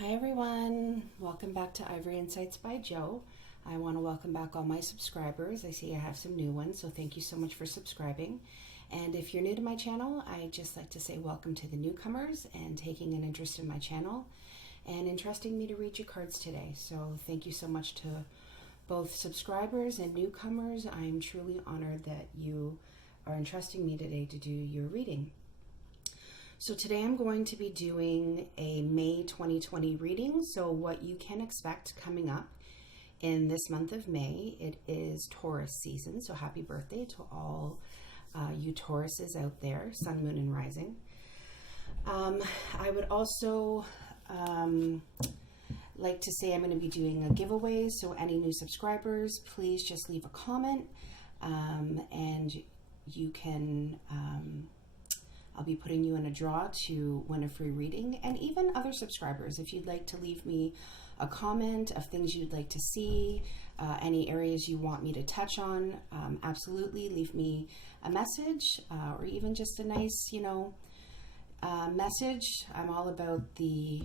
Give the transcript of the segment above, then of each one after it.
Hi everyone, welcome back to Ivory Insights by Joe. I want to welcome back all my subscribers. I see I have some new ones, so thank you so much for subscribing. And if you're new to my channel, I just like to say welcome to the newcomers and taking an interest in my channel and entrusting me to read your cards today. So thank you so much to both subscribers and newcomers. I'm truly honored that you are entrusting me today to do your reading. So today I'm going to be doing a May 2020 reading. So what you can expect coming up in this month of May, it is Taurus season. So happy birthday to all you Tauruses out there, sun, moon, and rising. I would also like to say I'm going to be doing a giveaway. So any new subscribers, please just leave a comment and you can... I'll be putting you in a draw to win a free reading, and even other subscribers, if you'd like to leave me a comment of things you'd like to see, any areas you want me to touch on, absolutely leave me a message or even just a nice, message. I'm all about the,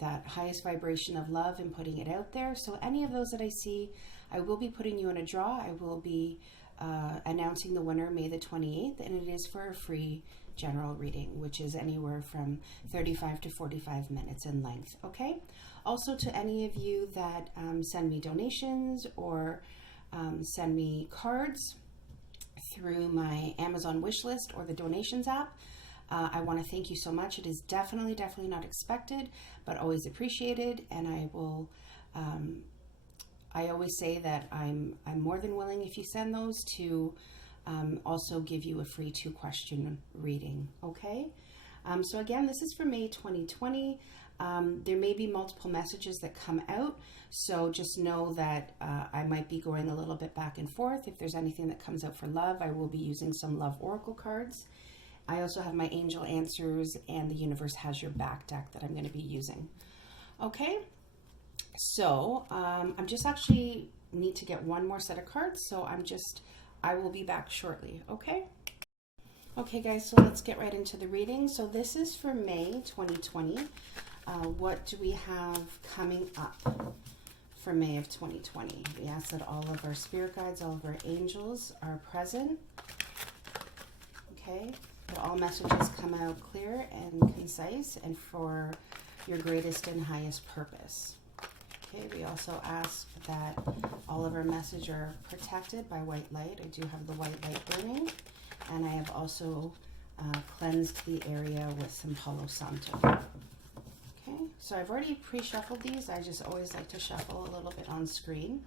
that highest vibration of love and putting it out there. So any of those that I see, I will be putting you in a draw. I will be announcing the winner May the 28th, and it is for a free general reading, which is anywhere from 35 to 45 minutes in length. Okay. Also, to any of you that send me donations or send me cards through my Amazon wish list or the donations app, I want to thank you so much. It is definitely not expected, but always appreciated. And I will, I always say that I'm more than willing, if you send those, to also give you a free 2-question reading. Okay. So again, this is for May 2020. There may be multiple messages that come out. So just know that I might be going a little bit back and forth. If there's anything that comes out for love, I will be using some love oracle cards. I also have my angel answers and the universe has your back deck that I'm going to be using. Okay. So I'm just actually need to get one more set of cards. So I will be back shortly, okay? Okay, guys, so let's get right into the reading. So this is for May 2020. What do we have coming up for May of 2020? We ask that all of our spirit guides, all of our angels are present. Okay, that all messages come out clear and concise and for your greatest and highest purpose. Okay, we also ask that all of our messages are protected by white light. I do have the white light burning, and I have also cleansed the area with some Palo Santo. Okay, so I've already pre-shuffled these. I just always like to shuffle a little bit on screen.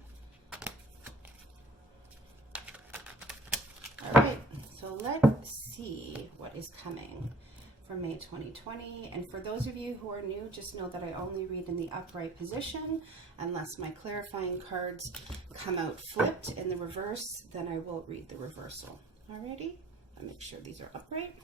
All right, so let's see what is coming for May 2020. And for those of you who are new, just know that I only read in the upright position. Unless my clarifying cards come out flipped in the reverse, then I will read the reversal. Alrighty, I'll make sure these are upright.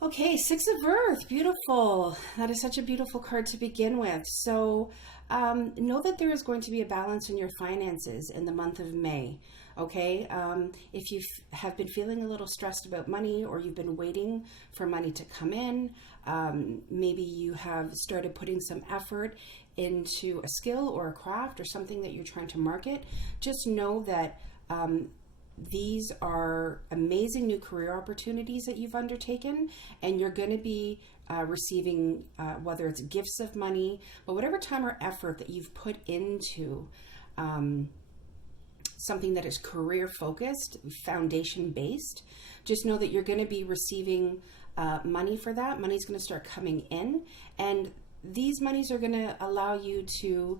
Okay, Six of Earth, beautiful. That is such a beautiful card to begin with. So know that there is going to be a balance in your finances in the month of May. Okay, if you have been feeling a little stressed about money, or you've been waiting for money to come in, maybe you have started putting some effort into a skill or a craft or something that you're trying to market, just know that these are amazing new career opportunities that you've undertaken, and you're going to be receiving, whether it's gifts of money, but whatever time or effort that you've put into something that is career focused, foundation based, just know that you're going to be receiving money for that. Money's going to start coming in, and these monies are going to allow you to,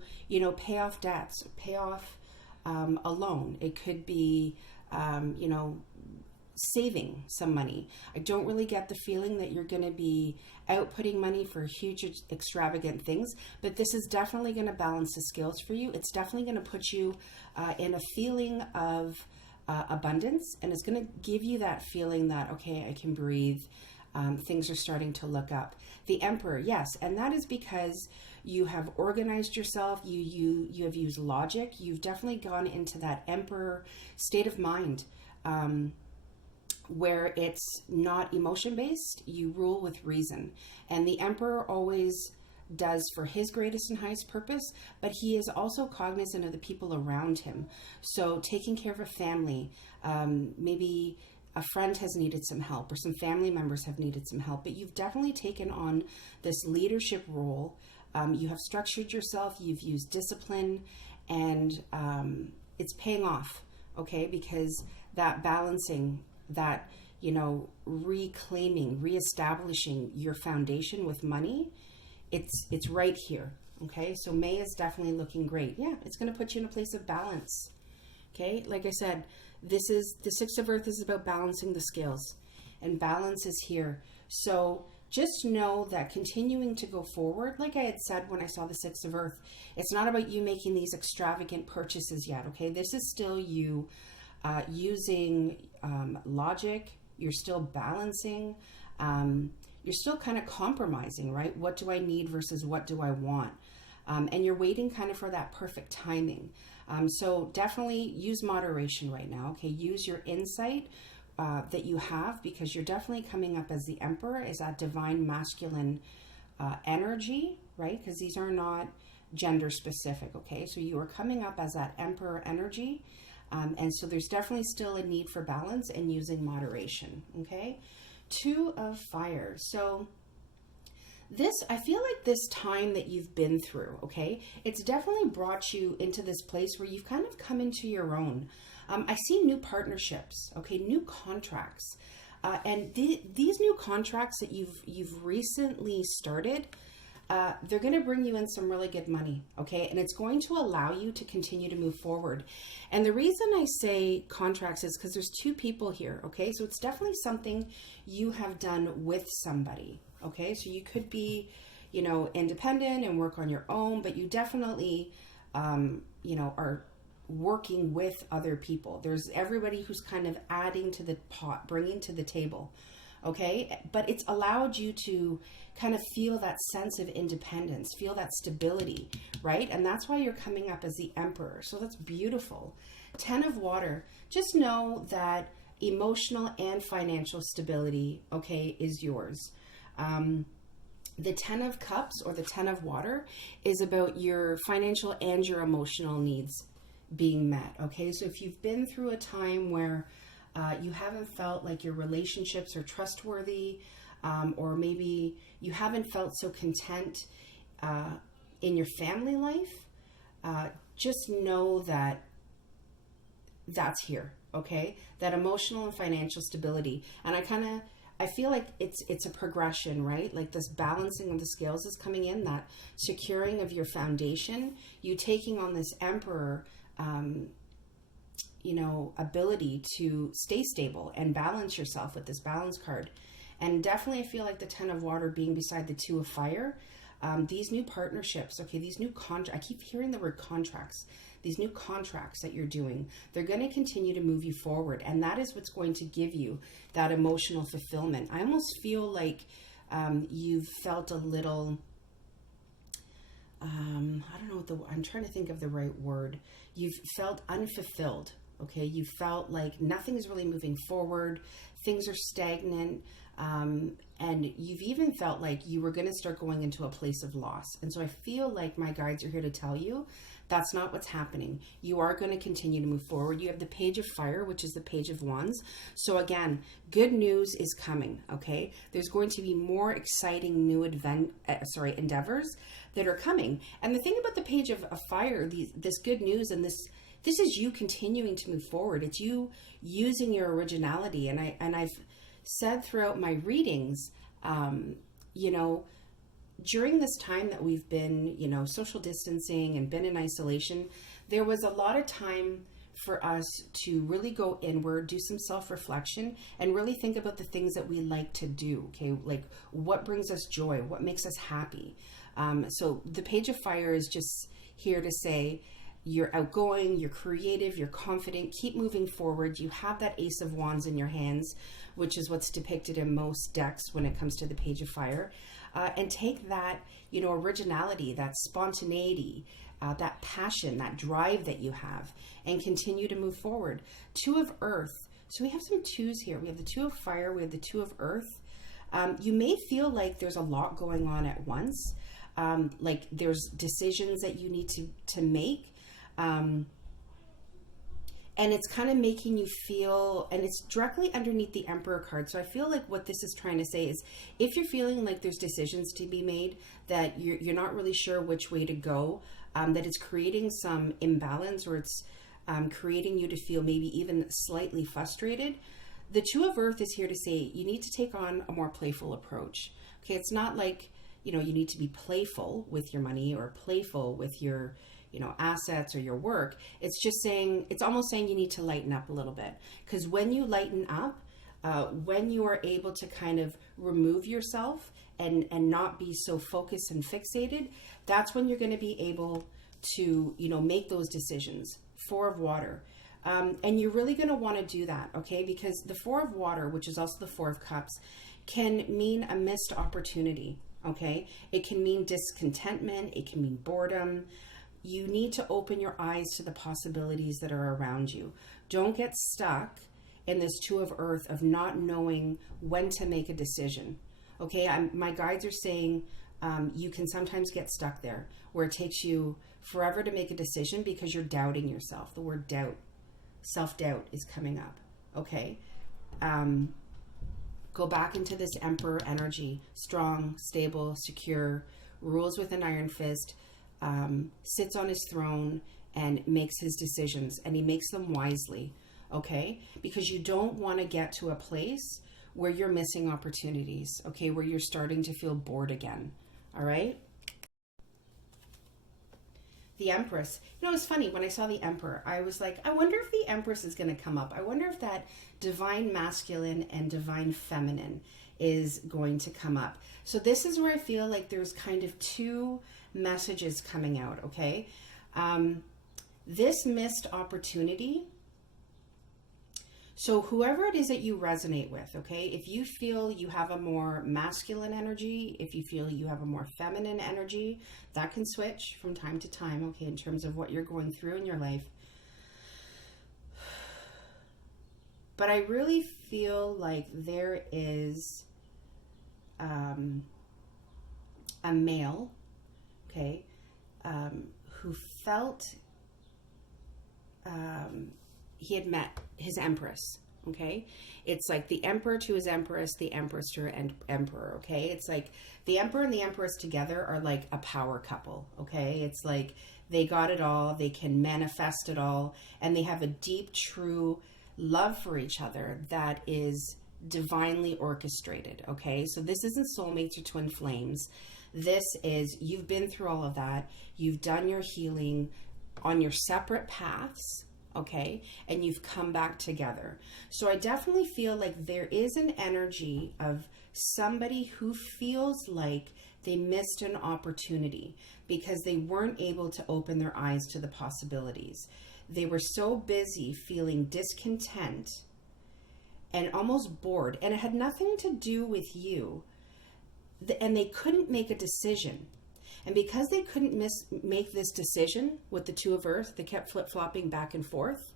pay off debts, pay off a loan. It could be, saving some money. I don't really get the feeling that you're going to be outputting money for huge extravagant things, but this is definitely going to balance the scales for you. It's definitely going to put you in a feeling of abundance, and it's going to give you that feeling that, okay, I can breathe. Things are starting to look up. The Emperor, yes, and that is because you have organized yourself, you have used logic, you've definitely gone into that Emperor state of mind, where it's not emotion based, you rule with reason. And the Emperor always does for his greatest and highest purpose, but he is also cognizant of the people around him. So taking care of a family, maybe a friend has needed some help or some family members have needed some help, but you've definitely taken on this leadership role. You have structured yourself, you've used discipline, and it's paying off, okay? Because that balancing, that, you know, reclaiming, reestablishing your foundation with money, it's right here, okay? So May is definitely looking great. Yeah, it's going to put you in a place of balance, okay? Like I said, the Six of Earth is about balancing the scales, and balance is here. So just know that continuing to go forward, like I had said when I saw the Six of Earth, it's not about you making these extravagant purchases yet, okay? This is still you using logic. You're still balancing. You're still kind of compromising, right? What do I need versus what do I want? And you're waiting kind of for that perfect timing. So definitely use moderation right now, okay? Use your insight that you have, because you're definitely coming up as the Emperor, is that divine masculine energy, right? Because these are not gender specific, okay? So you are coming up as that Emperor energy. And so there's definitely still a need for balance and using moderation, okay? Two of Fire. So this, I feel like this time that you've been through, okay, it's definitely brought you into this place where you've kind of come into your own. I see new partnerships, okay, new contracts. And these new contracts that you've recently started, they're going to bring you in some really good money, okay? And it's going to allow you to continue to move forward. And the reason I say contracts is because there's two people here, okay? So it's definitely something you have done with somebody, okay? So you could be, you know, independent and work on your own, but you definitely, you know, are working with other people. There's everybody who's kind of adding to the pot, bringing to the table, okay? But it's allowed you to kind of feel that sense of independence, feel that stability, right? And that's why you're coming up as the Emperor. So that's beautiful. 10 of Water, just know that emotional and financial stability, okay, is yours. The 10 of Cups, or the 10 of Water, is about your financial and your emotional needs being met, okay? So if you've been through a time where you haven't felt like your relationships are trustworthy, or maybe you haven't felt so content in your family life, just know that that's here, okay? That emotional and financial stability. And I feel like it's a progression, right? Like this balancing of the scales is coming in, that securing of your foundation, you taking on this Emperor, you know, ability to stay stable and balance yourself with this balance card. And definitely I feel like the 10 of Water being beside the 2 of Fire, these new partnerships, okay, these new I keep hearing the word contracts, these new contracts that you're doing, they're going to continue to move you forward. And that is what's going to give you that emotional fulfillment. I almost feel like you've felt a little, I don't know I'm trying to think of the right word. You've felt unfulfilled, okay? You felt like nothing is really moving forward. Things are stagnant. And you've even felt like you were going to start going into a place of loss. And so I feel like my guides are here to tell you that's not what's happening. You are going to continue to move forward. You have the Page of Fire, which is the Page of Wands. So again, good news is coming, okay? There's going to be more exciting new endeavors that are coming. And the thing about the Page of Fire, this good news, and this is you continuing to move forward. It's you using your originality. And I've said throughout my readings, you know, during this time that we've been, you know, social distancing and been in isolation, there was a lot of time for us to really go inward, do some self-reflection, and really think about the things that we like to do, okay? Like what brings us joy, what makes us happy. So the Page of Fire is just here to say, you're outgoing, you're creative, you're confident, keep moving forward. You have that Ace of Wands in your hands, which is what's depicted in most decks when it comes to the Page of Fire. And take that, you know, originality, that spontaneity, that passion, that drive that you have, and continue to move forward. 2 of Earth. So we have some 2s here. We have the 2 of Fire, we have the 2 of Earth. You may feel like there's a lot going on at once. Like there's decisions that you need to make. And it's kind of making you feel, and it's directly underneath the Emperor card. So I feel like what this is trying to say is, if you're feeling like there's decisions to be made, that you're not really sure which way to go, that it's creating some imbalance, or it's creating you to feel maybe even slightly frustrated. The Two of Earth is here to say you need to take on a more playful approach. Okay, it's not like, you need to be playful with your money or playful with your assets or your work. It's just saying, it's almost saying you need to lighten up a little bit. Because when you lighten up, when you are able to kind of remove yourself and not be so focused and fixated, that's when you're going to be able to, make those decisions. Four of Water. And you're really going to want to do that, okay? Because the Four of Water, which is also the Four of Cups, can mean a missed opportunity, okay? It can mean discontentment. It can mean boredom. You need to open your eyes to the possibilities that are around you. Don't get stuck in this Two of Earth of not knowing when to make a decision. Okay, my guides are saying you can sometimes get stuck there, where it takes you forever to make a decision because you're doubting yourself. The word doubt, self-doubt is coming up. Okay, go back into this Emperor energy, strong, stable, secure, rules with an iron fist, sits on his throne and makes his decisions, and he makes them wisely, okay? Because you don't want to get to a place where you're missing opportunities, okay? Where you're starting to feel bored again, all right? The Empress. It's funny, when I saw the Emperor, I was like, I wonder if the Empress is going to come up. I wonder if that divine masculine and divine feminine is going to come up. So this is where I feel like there's kind of two messages coming out, okay? This missed opportunity. So whoever it is that you resonate with, okay? If you feel you have a more masculine energy, if you feel you have a more feminine energy, that can switch from time to time, okay, in terms of what you're going through in your life. But I really feel like there is a male, okay, who felt he had met his Empress, okay? It's like the Emperor to his Empress, the Empress to her Emperor, okay? It's like the Emperor and the Empress together are like a power couple, okay? It's like they got it all, they can manifest it all, and they have a deep, true love for each other that is divinely orchestrated, okay? So this isn't soulmates or twin flames. This is, you've been through all of that. You've done your healing on your separate paths, okay? And you've come back together. So I definitely feel like there is an energy of somebody who feels like they missed an opportunity because they weren't able to open their eyes to the possibilities. They were so busy feeling discontent and almost bored, and it had nothing to do with you. And they couldn't make a decision. And because they couldn't make this decision with the Two of Earth, they kept flip-flopping back and forth.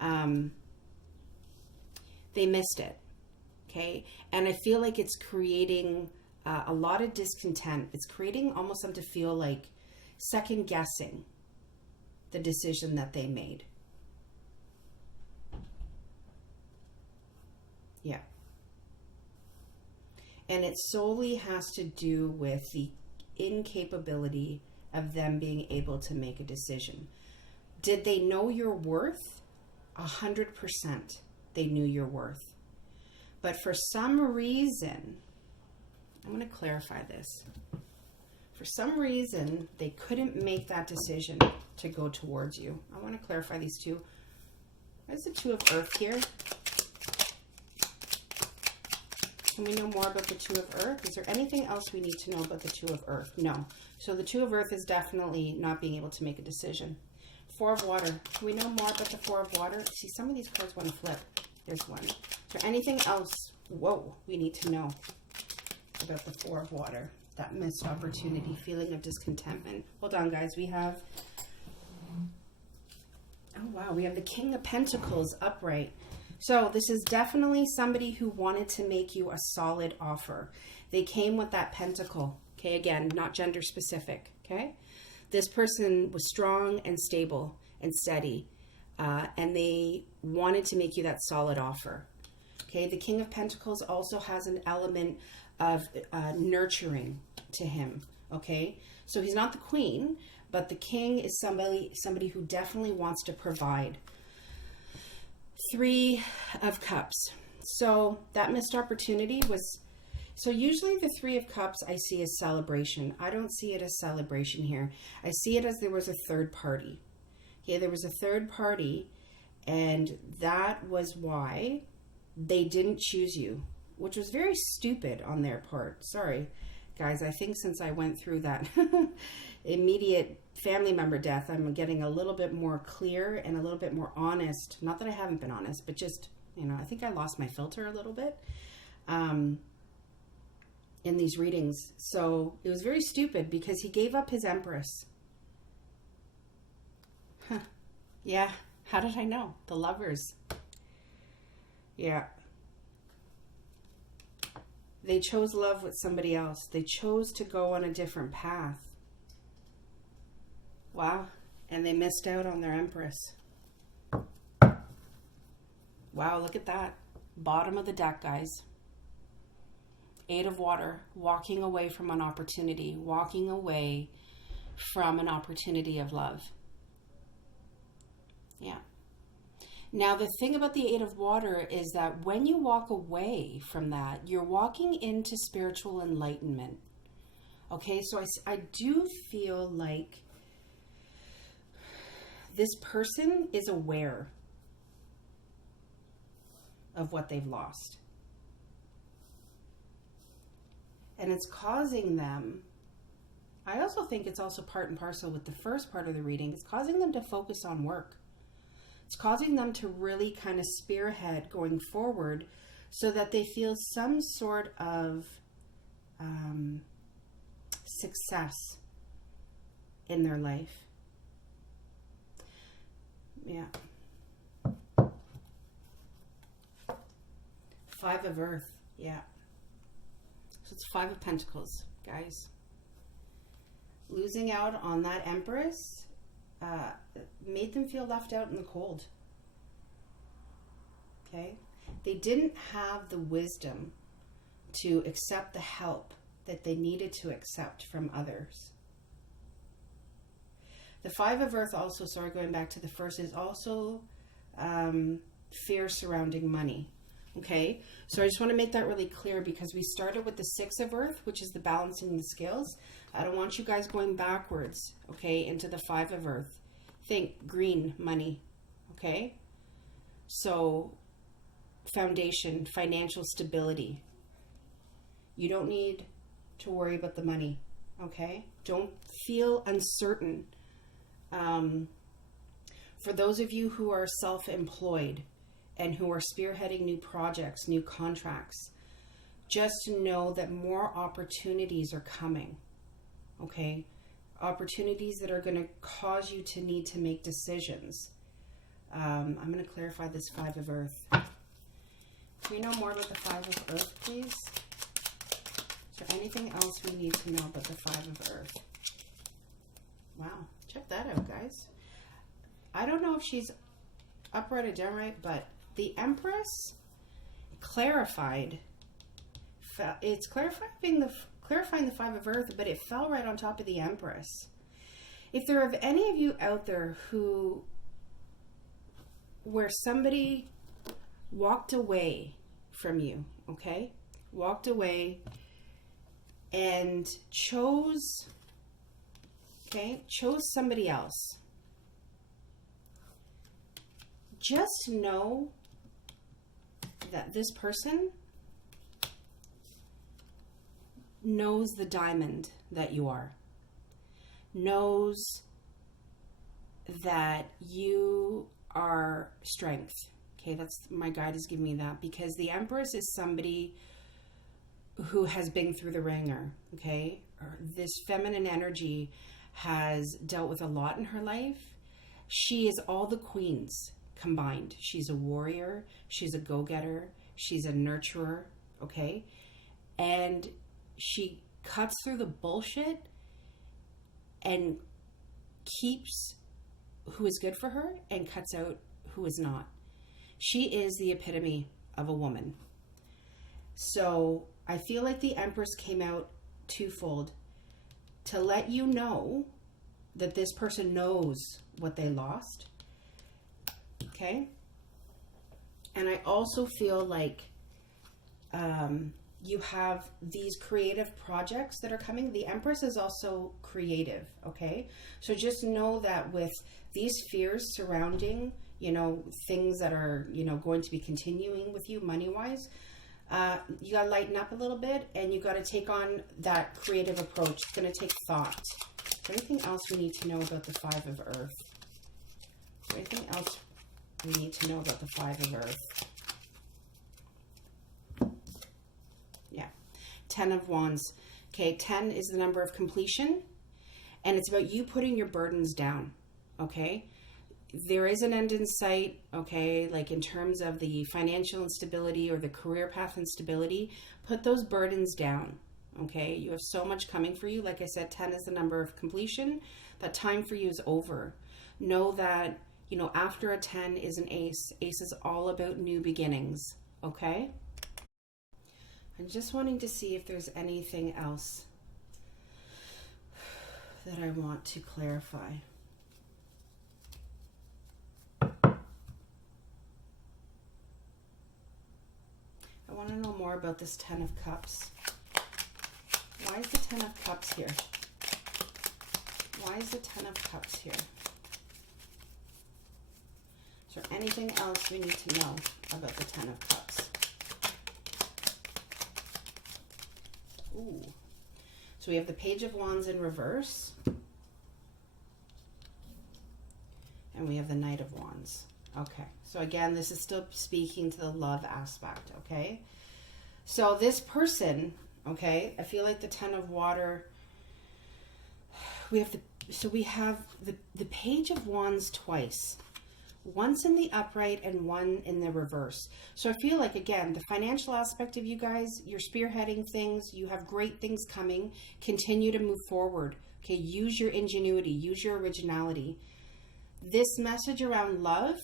They missed it, okay? And I feel like it's creating a lot of discontent. It's creating almost them to feel like second-guessing the decision that they made. Yeah. And it solely has to do with the incapability of them being able to make a decision. Did they know your worth? 100% they knew your worth. But for some reason, I'm going to clarify this. For some reason, they couldn't make that decision to go towards you. I want to clarify these two. There's the Two of Earth here. Can we know more about the Two of Earth? Is there anything else we need to know about the Two of Earth? No. So the Two of Earth is definitely not being able to make a decision. Four of Water. Can we know more about the Four of Water? See, some of these cards want to flip. There's one. Is there anything else, we need to know about the Four of Water? That missed opportunity, feeling of discontentment. Hold on, guys. We have, oh wow, we have the King of Pentacles upright. So this is definitely somebody who wanted to make you a solid offer. They came with that pentacle, Okay, again, not gender specific. Okay, this person was strong and stable and steady, and they wanted to make you that solid offer. Okay, the King of Pentacles also has an element of nurturing to him. Okay, so he's not the queen, but the king is somebody who definitely wants to provide. Three of Cups. So that missed opportunity was, so usually the Three of Cups I see as celebration. I don't see it as celebration here. I see it as there was a third party. Okay, there was a third party, and that was why they didn't choose you, which was very stupid on their part. Sorry, guys. I think since I went through that immediate family member death, I'm getting a little bit more clear and a little bit more honest. Not that I haven't been honest, but just, you know, I think I lost my filter a little bit in these readings. So it was very stupid because he gave up his Empress. Huh. Yeah. How did I know? The Lovers. Yeah. They chose love with somebody else. They chose to go on a different path. Wow. And they missed out on their Empress. Wow, look at that. Bottom of the deck, guys. Eight of Water. Walking away from an opportunity. Walking away from an opportunity of love. Yeah. Now, the thing about the Eight of Water is that when you walk away from that, you're walking into spiritual enlightenment. Okay, so I do feel like this person is aware of what they've lost. And it's causing them, I also think it's also part and parcel with the first part of the reading, it's causing them to focus on work. It's causing them to really kind of spearhead going forward so that they feel some sort of success in their life. Yeah. Five of Earth. Yeah. So it's Five of Pentacles, guys. Losing out on that Empress made them feel left out in the cold. Okay? They didn't have the wisdom to accept the help that they needed to accept from others. The Five of Earth also, sorry, going back to the first, is also fear surrounding money. Okay? So I just want to make that really clear because we started with the Six of Earth, which is the balancing the scales. I don't want you guys going backwards, okay, into the Five of Earth. Think green money, okay? So foundation, financial stability. You don't need to worry about the money, okay? Don't feel uncertain. For those of you who are self-employed and who are spearheading new projects, new contracts, just know that more opportunities are coming, okay? Opportunities that are going to cause you to need to make decisions. I'm going to clarify this Five of Earth. Do we know more about the Five of Earth, please? Is there anything else we need to know about the Five of Earth? Wow, check that out, guys. I don't know if she's upright or downright, but the Empress clarified. It's clarifying the Five of Earth, but it fell right on top of the Empress. If there are any of you out there where somebody walked away from you, okay? Walked away and chose somebody else. Just know that this person knows the diamond that you are, knows that you are strength. Okay, that's my guide is giving me that, because the Empress is somebody who has been through the ringer, okay? This feminine energy has dealt with a lot in her life. She is all the queens combined. She's a warrior, she's a go-getter, she's a nurturer, okay? And she cuts through the bullshit and keeps who is good for her and cuts out who is not. She is the epitome of a woman. So I feel like the Empress came out twofold to let you know that this person knows what they lost. Okay? And I also feel like you have these creative projects that are coming. The Empress is also creative, okay? So just know that with these fears surrounding, you know, things that are, you know, going to be continuing with you money-wise, you got to lighten up a little bit, and you got to take on that creative approach. It's going to take thought. Is there anything else we need to know about the Five of Earth? Is there anything else we need to know about the Five of Earth? Yeah. 10 of Wands. Okay, 10 is the number of completion, and it's about you putting your burdens down, okay? There is an end in sight, okay, like in terms of the financial instability or the career path instability. Put those burdens down, okay? You have so much coming for you. Like I said, 10 is the number of completion. That time for you is over. Know that, you know, after a 10 is an ace. Ace is all about new beginnings, okay? I'm just wanting to see if there's anything else that I want to clarify. I want to know more about this 10 of Cups. Why is the 10 of Cups here? Why is the 10 of Cups here? Is there anything else we need to know about the 10 of Cups? Ooh. So we have the Page of Wands in reverse. And we have the Knight of Wands. Okay. So again, this is still speaking to the love aspect, okay? So this person, okay, I feel like the 10 of Water, we have the Page of Wands twice. Once in the upright and one in the reverse. So I feel like, again, the financial aspect of you guys, you're spearheading things, you have great things coming, continue to move forward, okay? Use your ingenuity, use your originality. This message around love,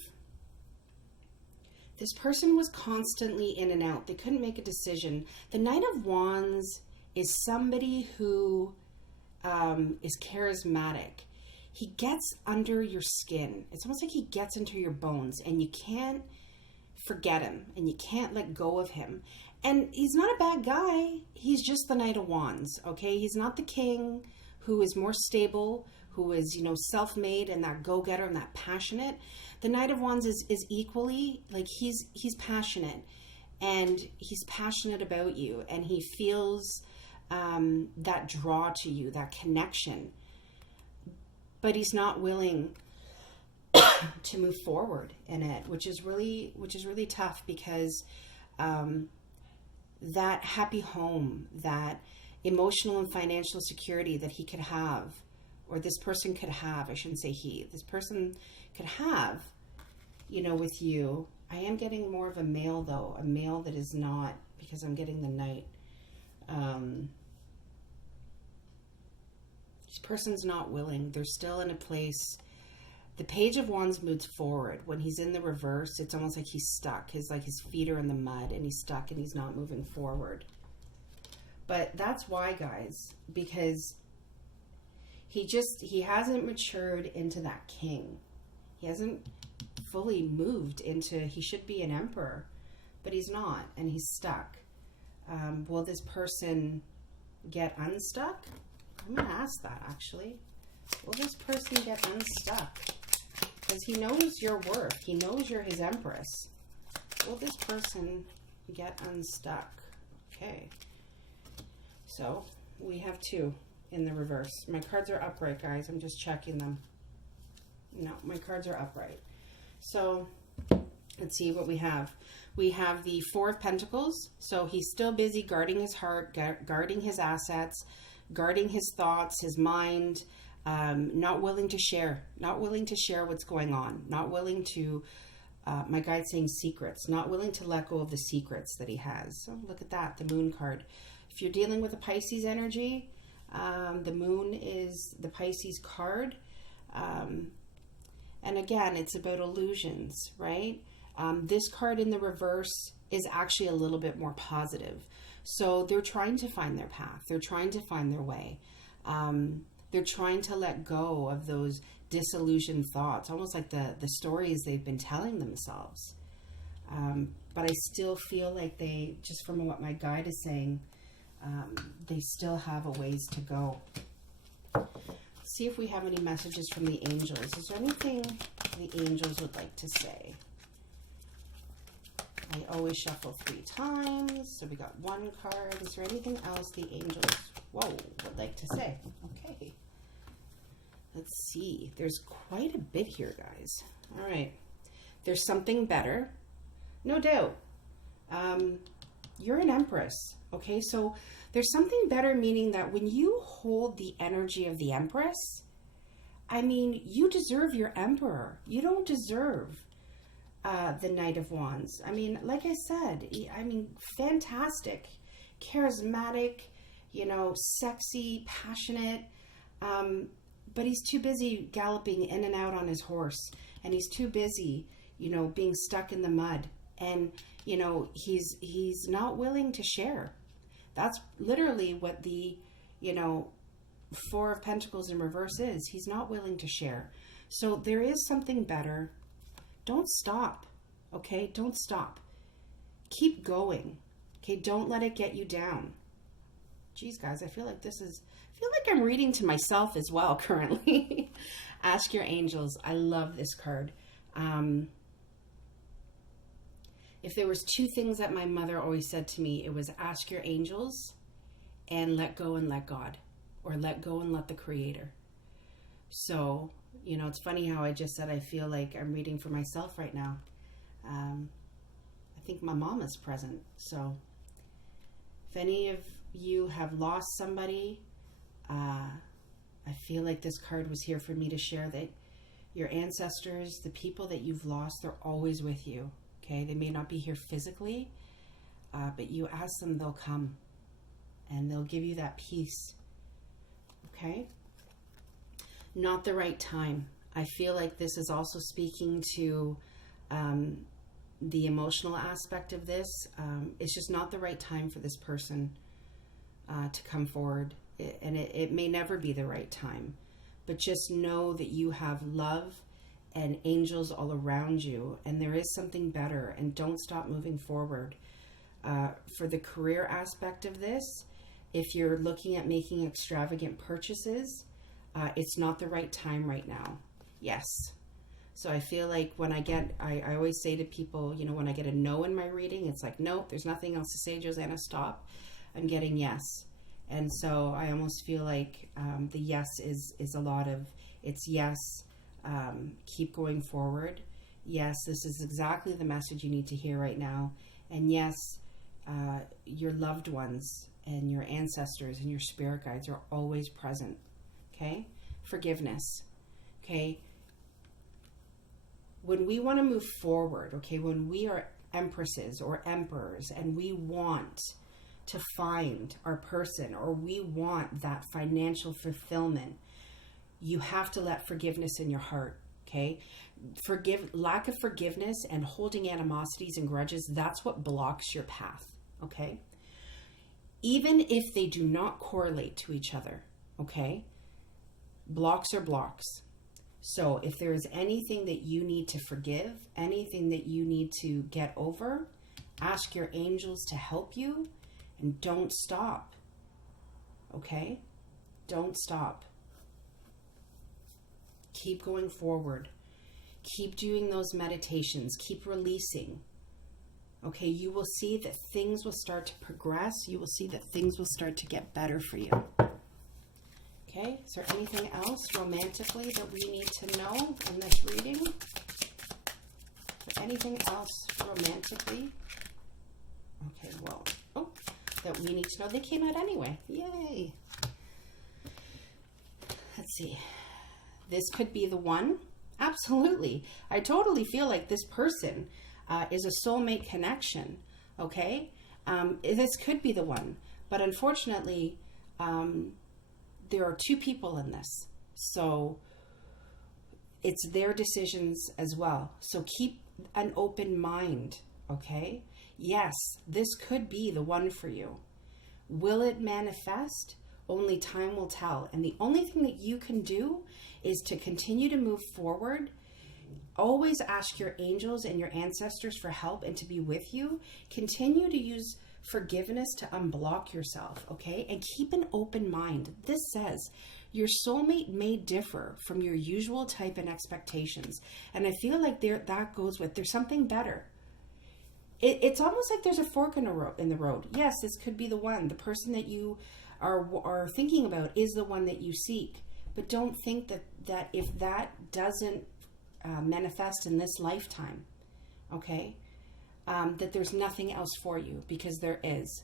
this person was constantly in and out. They couldn't make a decision. The Knight of Wands is somebody who is charismatic. He gets under your skin. It's almost like he gets into your bones, and you can't forget him, and you can't let go of him. And he's not a bad guy. He's just the Knight of Wands, okay? He's not the king who is more stable, who is, you know, self-made and that go-getter and that passionate. The Knight of Wands is equally, like, he's passionate, and he's passionate about you, and he feels that draw to you, that connection. But he's not willing to move forward in it, which is really tough, because that happy home, that emotional and financial security that he could have, or this person could have, I shouldn't say he, this person could have, you know, with you. I am getting more of a male though, a male that is not, because I'm getting the Knight. This person's not willing. They're still in a place. The Page of Wands moves forward. When he's in the reverse, it's almost like he's stuck. His feet are in the mud, and he's stuck, and he's not moving forward. But that's why, guys, because he hasn't matured into that king. He hasn't fully moved into, he should be an emperor, but he's not, and he's stuck. Will this person get unstuck? I'm going to ask that, actually. Will this person get unstuck? Because he knows your worth. He knows you're his Empress. Will this person get unstuck? Okay. So, we have 2 in the reverse. My cards are upright, guys. I'm just checking them. No, my cards are upright. So, let's see what we have. We have the 4 of Pentacles. So, he's still busy guarding his heart, guarding his assets, guarding his thoughts, his mind, not willing to share what's going on, not willing to, my guide's saying secrets, not willing to let go of the secrets that he has. So look at that, the Moon card. If you're dealing with a Pisces energy, the moon is the Pisces card. And again, it's about illusions, right? This card in the reverse is actually a little bit more positive. So they're trying to find their path. They're trying to find their way. They're trying to let go of those disillusioned thoughts, almost like the stories they've been telling themselves. But I still feel like they, just from what my guide is saying, they still have a ways to go. Let's see if we have any messages from the angels. Is there anything the angels would like to say? I always shuffle 3 times. So we got 1 card. Is there anything else the angels, would like to say? Okay. Let's see. There's quite a bit here, guys. All right. There's something better. No doubt. You're an Empress. Okay, so there's something better, meaning that when you hold the energy of the Empress, I mean, you deserve your Emperor. You don't deserve the Knight of Wands. I mean, like I said, fantastic, charismatic, sexy, passionate, but he's too busy galloping in and out on his horse, and he's too busy, being stuck in the mud, and, he's not willing to share. That's literally what the, 4 of Pentacles in reverse is. He's not willing to share. So there is something better. Don't stop. Okay? Don't stop. Keep going. Okay? Don't let it get you down. Geez, guys, I feel like I'm reading to myself as well currently. Ask your angels. I love this card. If there was 2 things that my mother always said to me, it was ask your angels and let go and let God, or let go and let the Creator. So, it's funny how I just said I feel like I'm reading for myself right now. I think my mom is present. So if any of you have lost somebody, I feel like this card was here for me to share that your ancestors, the people that you've lost, they're always with you. Okay, they may not be here physically, but you ask them, they'll come, and they'll give you that peace. Okay? Not the right time. I feel like this is also speaking to the emotional aspect of this. It's just not the right time for this person to come forward, and it may never be the right time. But just know that you have love and angels all around you, and there is something better, and don't stop moving forward. For the career aspect of this, if you're looking at making extravagant purchases, it's not the right time right now. Yes. So I feel like when I always say to people, when I get a no in my reading, it's like, nope, there's nothing else to say, Josanna, stop. I'm getting yes. And so I almost feel like the yes is a lot of, it's yes, keep going forward. Yes, this is exactly the message you need to hear right now. And yes, your loved ones and your ancestors and your spirit guides are always present. Okay? Forgiveness. Okay? When we want to move forward, okay, when we are empresses or emperors and we want to find our person, or we want that financial fulfillment, you have to let forgiveness in your heart. Okay? Lack of forgiveness and holding animosities and grudges, that's what blocks your path. Okay? Even if they do not correlate to each other. Okay? Blocks are blocks. So if there is anything that you need to forgive, anything that you need to get over, ask your angels to help you, and don't stop. Okay? Don't stop. Keep going forward. Keep doing those meditations. Keep releasing. Okay? You will see that things will start to progress. You will see that things will start to get better for you. Okay, is there anything else romantically that we need to know in this reading? Is there anything else romantically? Okay, well, that we need to know. They came out anyway. Yay. Let's see. This could be the one. Absolutely. I totally feel like this person is a soulmate connection. Okay? This could be the one. But unfortunately, there are two people in this. So it's their decisions as well. So keep an open mind, okay? Yes, this could be the one for you. Will it manifest? Only time will tell. And the only thing that you can do is to continue to move forward. Always ask your angels and your ancestors for help and to be with you. Continue to use forgiveness to unblock yourself, okay? And keep an open mind. This says your soulmate may differ from your usual type and expectations. And I feel like that goes with there's something better. It's almost like there's a fork in the road. Yes, this could be the one. The person that you are thinking about is the one that you seek. But don't think that if that doesn't manifest in this lifetime, okay, that there's nothing else for you, because there is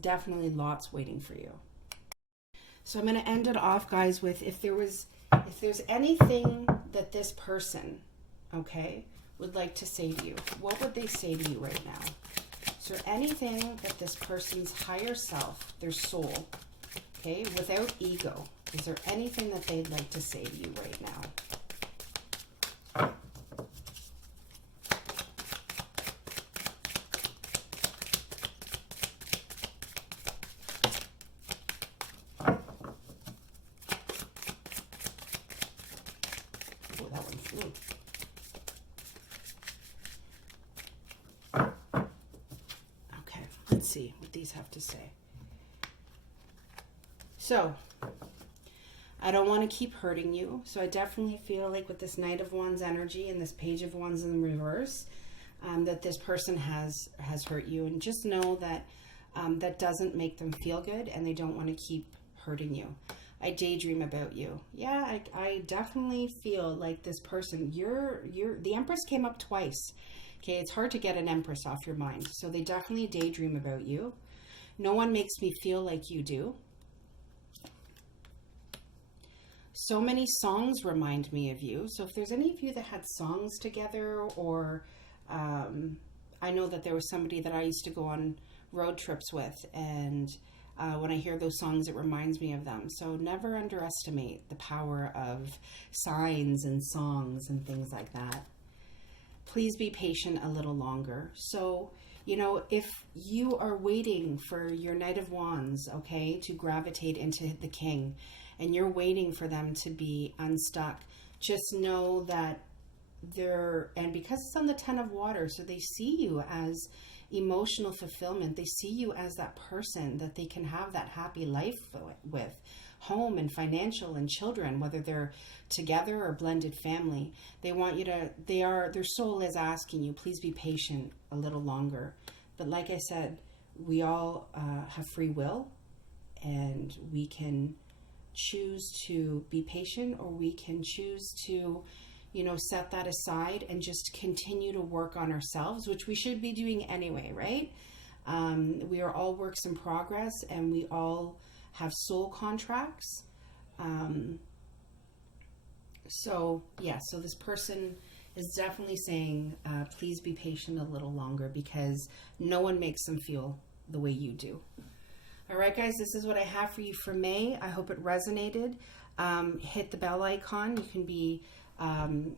definitely lots waiting for you. So I'm going to end it off, guys, with if there's anything that this person, okay, would like to say to you, what would they say to you right now? Is there anything that this person's higher self, their soul, okay, without ego, is there anything that they'd like to say to you right now? Oh, that one flew. Okay, let's see what these have to say. So, I don't want to keep hurting you. So I definitely feel like with this Knight of Wands energy and this Page of Wands in reverse, that this person has hurt you. And just know that that doesn't make them feel good, and they don't want to keep hurting you. I daydream about you. Yeah, I definitely feel like this person, the Empress came up twice. Okay, it's hard to get an Empress off your mind. So they definitely daydream about you. No one makes me feel like you do. So many songs remind me of you. So if there's any of you that had songs together, or I know that there was somebody that I used to go on road trips with, and when I hear those songs, it reminds me of them. So never underestimate the power of signs and songs and things like that. Please be patient a little longer. So, you know, if you are waiting for your Knight of Wands, okay, to gravitate into the King, and you're waiting for them to be unstuck, just know that and because it's on the Ten of Water, so they see you as emotional fulfillment. They see you as that person that they can have that happy life with, home and financial and children, whether they're together or blended family. They want you to, their soul is asking you, please be patient a little longer. But like I said, we all have free will, and we can choose to be patient, or we can choose to, you know, set that aside and just continue to work on ourselves, which we should be doing anyway, right? We are all works in progress, and we all have soul contracts. So this person is definitely saying, please be patient a little longer, because no one makes them feel the way you do. All right, guys, this is what I have for you for May. I hope it resonated. Hit the bell icon. You can be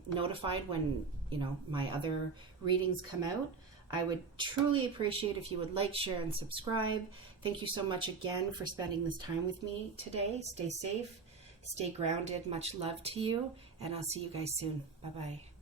notified when, you know, my other readings come out. I would truly appreciate if you would like, share, and subscribe. Thank you so much again for spending this time with me today. Stay safe, stay grounded. Much love to you, and I'll see you guys soon. Bye-bye.